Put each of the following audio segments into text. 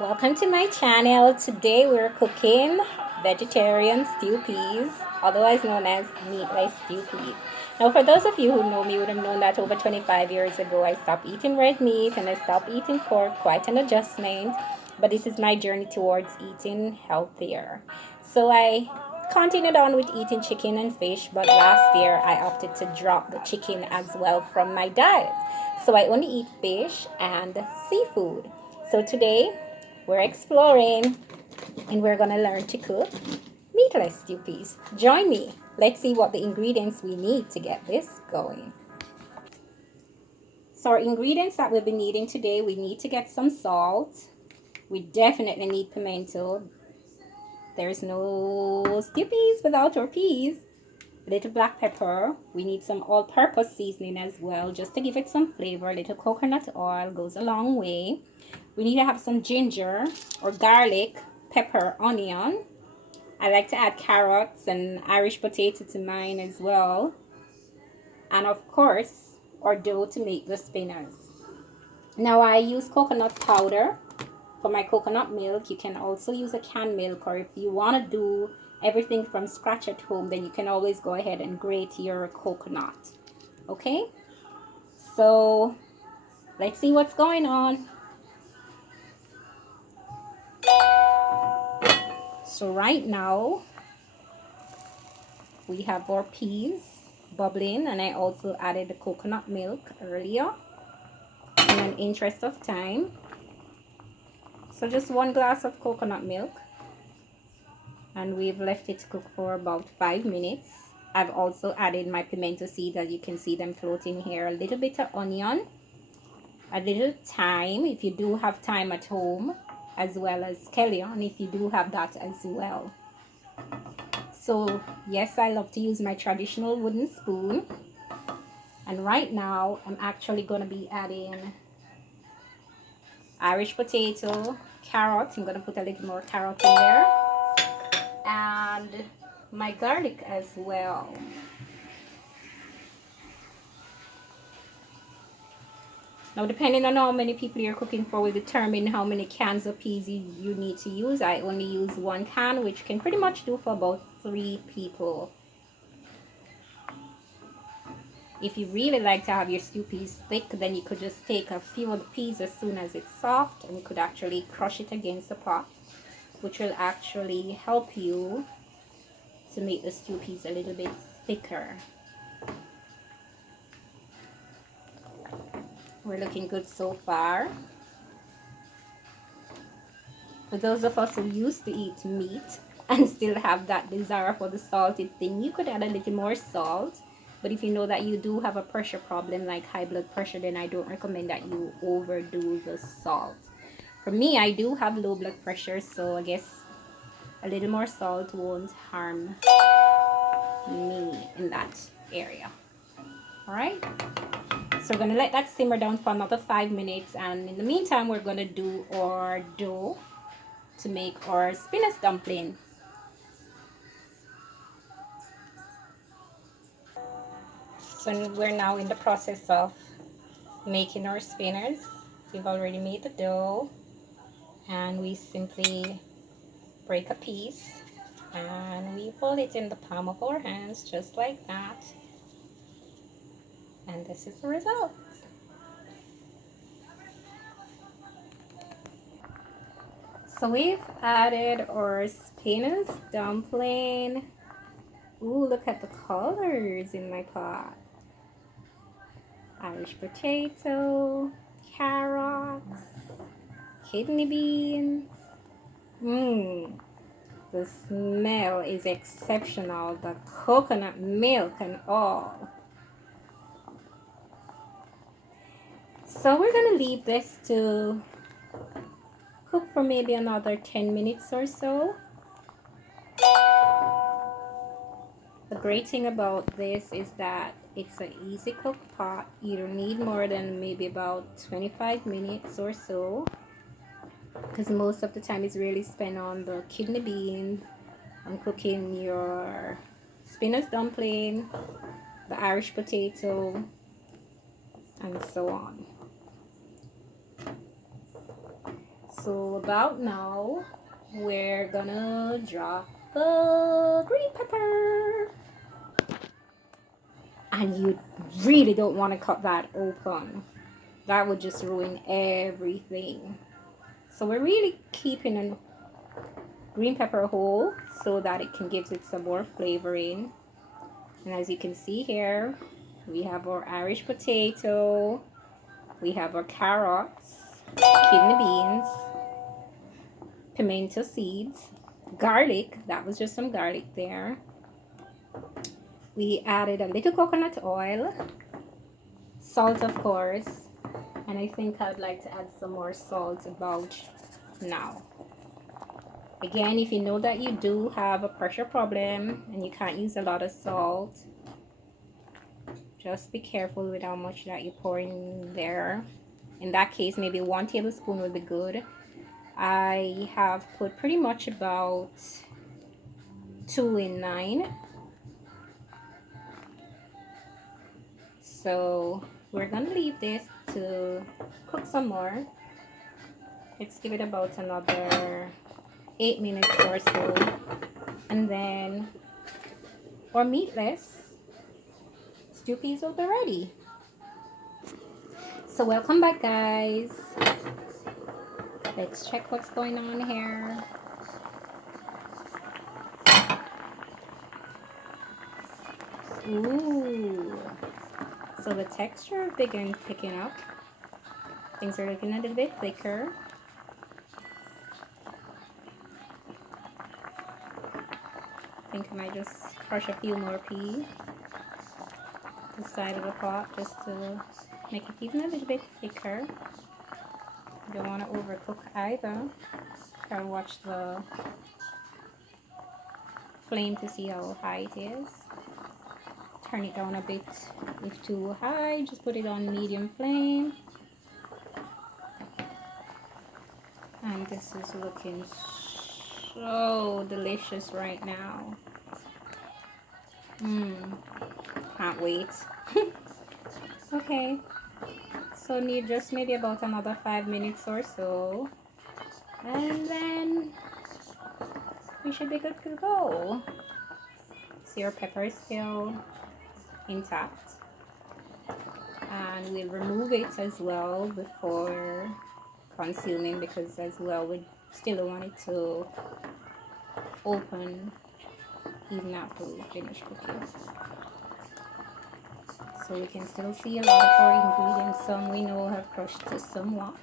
Welcome to my channel. Today we're cooking vegetarian stew peas, otherwise known as meatless stew peas. Now, for those of you who know me, would have known that over 25 years ago I stopped eating red meat and I stopped eating pork. Quite an adjustment, but this is my journey towards eating healthier. So I continued on with eating chicken and fish, but last year I opted to drop the chicken as well from my diet. So I only eat fish and seafood. So today we're exploring and we're gonna learn to cook meatless stew peas. Join me. Let's see what the ingredients we need to get this going. So our ingredients that we'll be needing today, we need to get some salt. We definitely need pimento. There's no stew peas without our peas. A little black pepper. We need some all-purpose seasoning as well, just to give it some flavor. A little coconut oil goes a long way. We need to have some ginger or garlic, pepper, onion. I like to add carrots and Irish potato to mine as well. And of course, our dough to make the spinners. Now I use coconut powder for my coconut milk. You can also use a canned milk, or if you want to do everything from scratch at home, then you can always go ahead and grate your coconut. Okay? So let's see what's going on. So right now we have our peas bubbling, and I also added the coconut milk earlier in an interest of time. So just 1 glass of coconut milk, and we've left it to cook for about 5 minutes. I've also added my pimento seeds, as you can see them floating here, a little bit of onion, a little thyme if you do have thyme at home, as well as scallion if you do have that as well. So yes, I love to use my traditional wooden spoon. And right now I'm actually going to be adding Irish potato, carrot. I'm going to put a little more carrot in there, and my garlic as well. Now, depending on how many people you're cooking for will determine how many cans of peas you need to use. I only use 1 can, which can pretty much do for about 3 people. If you really like to have your stew peas thick, then you could just take a few of the peas as soon as it's soft, and you could actually crush it against the pot, which will actually help you to make the stew peas a little bit thicker. We're looking good so far. For those of us who used to eat meat and still have that desire for the salted thing, you could add a little more salt. But if you know that you do have a pressure problem like high blood pressure, then I don't recommend that you overdo the salt. For me, I do have low blood pressure, so I guess a little more salt won't harm me in that area. Alright? So we're going to let that simmer down for another 5 minutes, and in the meantime we're going to do our dough to make our spinach dumpling. So we're now in the process of making our spinners. We've already made the dough, and we simply break a piece and we hold it in the palm of our hands just like that, and this is the result. So we've added our spinach dumpling. Ooh, look at the colors in my pot. Irish potato, carrots, kidney beans. The smell is exceptional. The coconut milk and all. So we're gonna leave this to cook for maybe another 10 minutes or so. The great thing about this is that it's an easy cook pot. You don't need more than maybe about 25 minutes or so, because most of the time is really spent on the kidney beans, on cooking your spinach dumpling, the Irish potato, and so on. So about now, we're gonna drop the green pepper. And you really don't want to cut that open. That would just ruin everything. So we're really keeping a green pepper whole so that it can give it some more flavoring. And as you can see here, we have our Irish potato, we have our carrots, kidney beans, pimento seeds, garlic, that was just some garlic there. We added a little coconut oil, salt of course, and I think I'd like to add some more salt about now. Again, if you know that you do have a pressure problem and you can't use a lot of salt, just be careful with how much that you pour in there. In that case, maybe 1 tablespoon would be good. I have put pretty much about 2 in 9. So we're gonna leave this to cook some more. Let's give it about another 8 minutes or so, and then our meatless stew peas will be ready. So welcome back, guys. Let's check what's going on here. Ooh, so the texture began picking up. Things are looking a little bit thicker. I think I might just crush a few more peas to the side of the pot just to make it even a little bit thicker. You don't want to overcook either. Gotta watch the flame to see how high it is. Turn it down a bit if too high, just put it on medium flame. And this is looking so delicious right now. Can't wait. Okay, so need just maybe about another 5 minutes or so, and then we should be good to go. See, our pepper is still intact, and we'll remove it as well before consuming, because as well we still want it to open even after we finish cooking. So we can still see a lot of our ingredients. Some we know have crushed somewhat,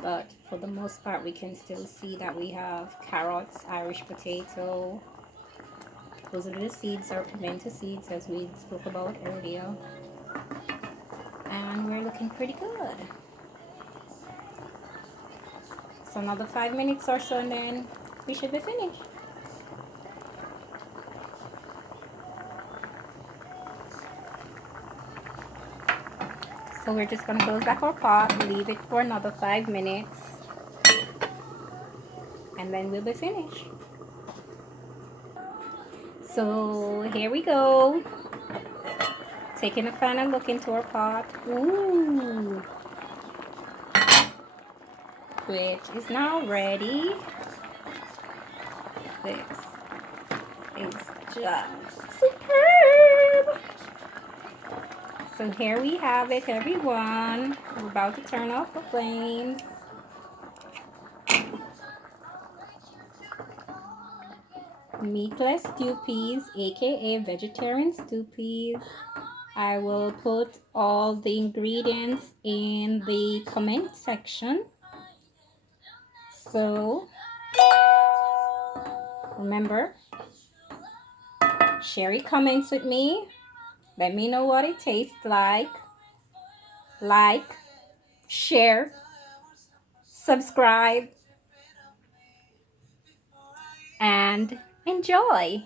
but for the most part we can still see that we have carrots, Irish potato, those are the seeds, or pimento seeds, as we spoke about earlier, and we're looking pretty good. So another 5 minutes or so, and then we should be finished. So we're just going to close back our pot, leave it for another 5 minutes, and then we'll be finished. So here we go. Taking a final look into our pot. Ooh. Which is now ready. This is just superb. So here we have it, everyone. We're about to turn off the flames. Meatless stew peas, aka vegetarian stew peas. I will put all the ingredients in the comment section. So remember, share your comments with me. Let me know what it tastes like. Like, share, subscribe, and enjoy.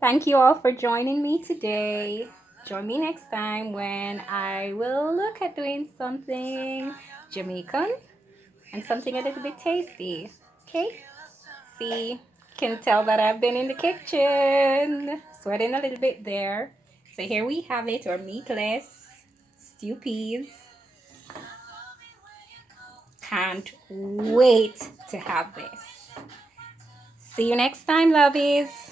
Thank you all for joining me today. Join me next time when I will look at doing something Jamaican and something a little bit tasty. Okay? See, can tell that I've been in the kitchen, sweating a little bit there. So here we have it, our meatless stew peas, can't wait to have this. See you next time, lovies.